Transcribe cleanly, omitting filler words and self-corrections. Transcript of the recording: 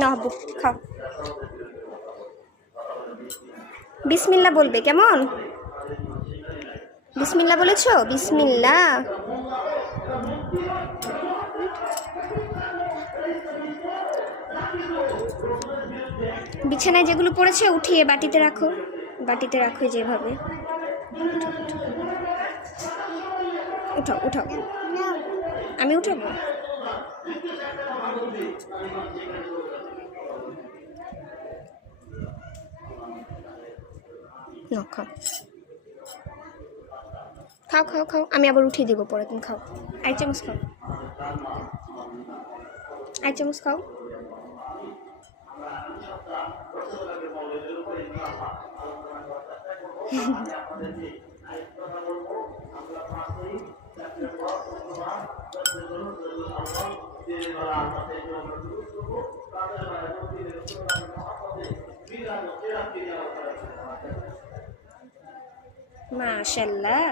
না হবু খাও। বিসমিল্লা বলবে কেমন? বিসমিল্লা বলেছ? বিসমিল্লা। বিছানায় যেগুলো পড়েছে উঠিয়ে বাটিতে রাখো, বাটিতে রাখো যেভাবে। উঠাও উঠাও, আমি উঠাবো। খাও খাও খাও খাও, আমি আবার উঠিয়ে দেবো পরে, তুমি খাও। এক চামচ খাও, এক চামচ খাও। মাশাআল্লাহ।